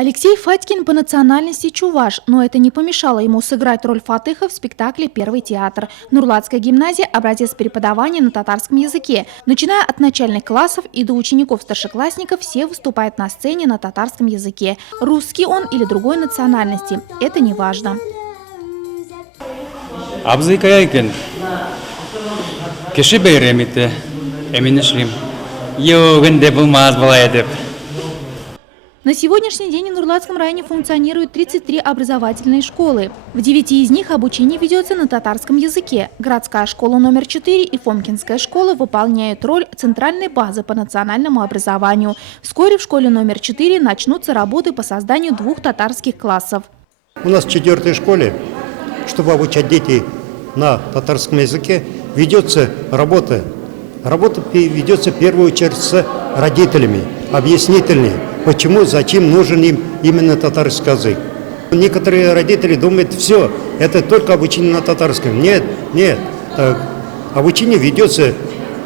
Алексей Фатькин по национальности чуваш, но это не помешало ему сыграть роль Фатыха в спектакле «Первый театр». Нурлатская гимназия – образец преподавания на татарском языке. Начиная от начальных классов и до учеников-старшеклассников, все выступают на сцене на татарском языке. Русский он или другой национальности – это не важно. Абзыкаяйкен, кеши бейремите, эминешлим, йогенде булмаз балаедеп. На сегодняшний день в Нурлатском районе функционируют 33 образовательные школы. В 9 из них обучение ведется на татарском языке. Городская школа номер 4 и Фомкинская школа выполняют роль центральной базы по национальному образованию. Вскоре в школе номер 4 начнутся работы по созданию 2 татарских классов. У нас в 4-й школе, чтобы обучать детей на татарском языке, ведется работа. Работа ведется в первую очередь с родителями, объяснительные, почему, зачем нужен им именно татарский язык. Некоторые родители думают, все, это только обучение на татарском. Нет, нет, так, обучение ведется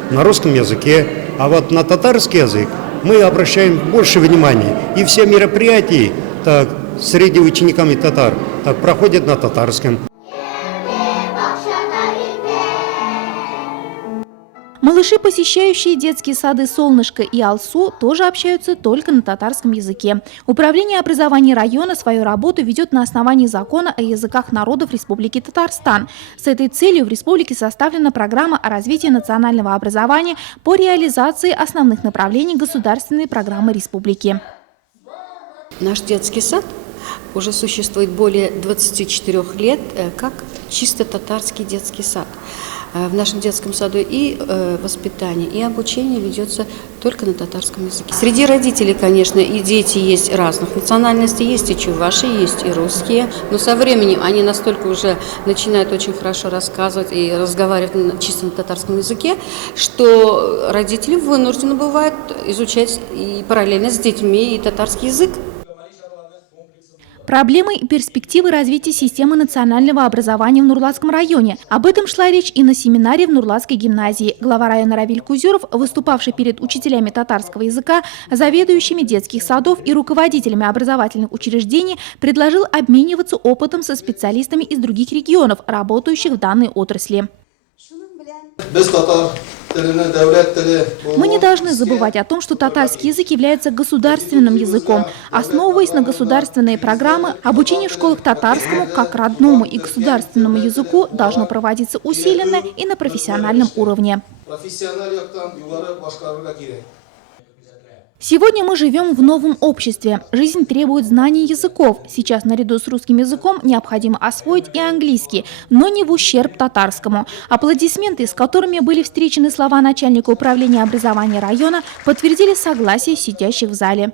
на русском языке, а вот на татарский язык мы обращаем больше внимания. И все мероприятия так, среди учеников татар так, проходят на татарском. Малыши, посещающие детские сады «Солнышко» и «Алсу», тоже общаются только на татарском языке. Управление образования района свою работу ведет на основании закона о языках народов Республики Татарстан. С этой целью в республике составлена программа о развитии национального образования по реализации основных направлений государственной программы республики. Наш детский сад уже существует более 24 лет как чисто татарский детский сад. В нашем детском саду и воспитание, и обучение ведется только на татарском языке. Среди родителей, конечно, и дети есть разных национальностей, есть и чуваши, есть и русские. Но со временем они настолько уже начинают очень хорошо рассказывать и разговаривать на чистом татарском языке, что родители вынуждены бывают изучать и параллельно с детьми и татарский язык. Проблемы и перспективы развития системы национального образования в Нурлатском районе. Об этом шла речь и на семинаре в Нурлатской гимназии. Глава района Равиль Кузеров, выступавший перед учителями татарского языка, заведующими детских садов и руководителями образовательных учреждений, предложил обмениваться опытом со специалистами из других регионов, работающих в данной отрасли. Мы не должны забывать о том, что татарский язык является государственным языком. Основываясь на государственные программы, обучение в школах татарскому как родному и государственному языку должно проводиться усиленно и на профессиональном уровне. Сегодня мы живем в новом обществе. Жизнь требует знаний языков. Сейчас наряду с русским языком необходимо освоить и английский, но не в ущерб татарскому. Аплодисменты, с которыми были встречены слова начальника управления образования района, подтвердили согласие сидящих в зале.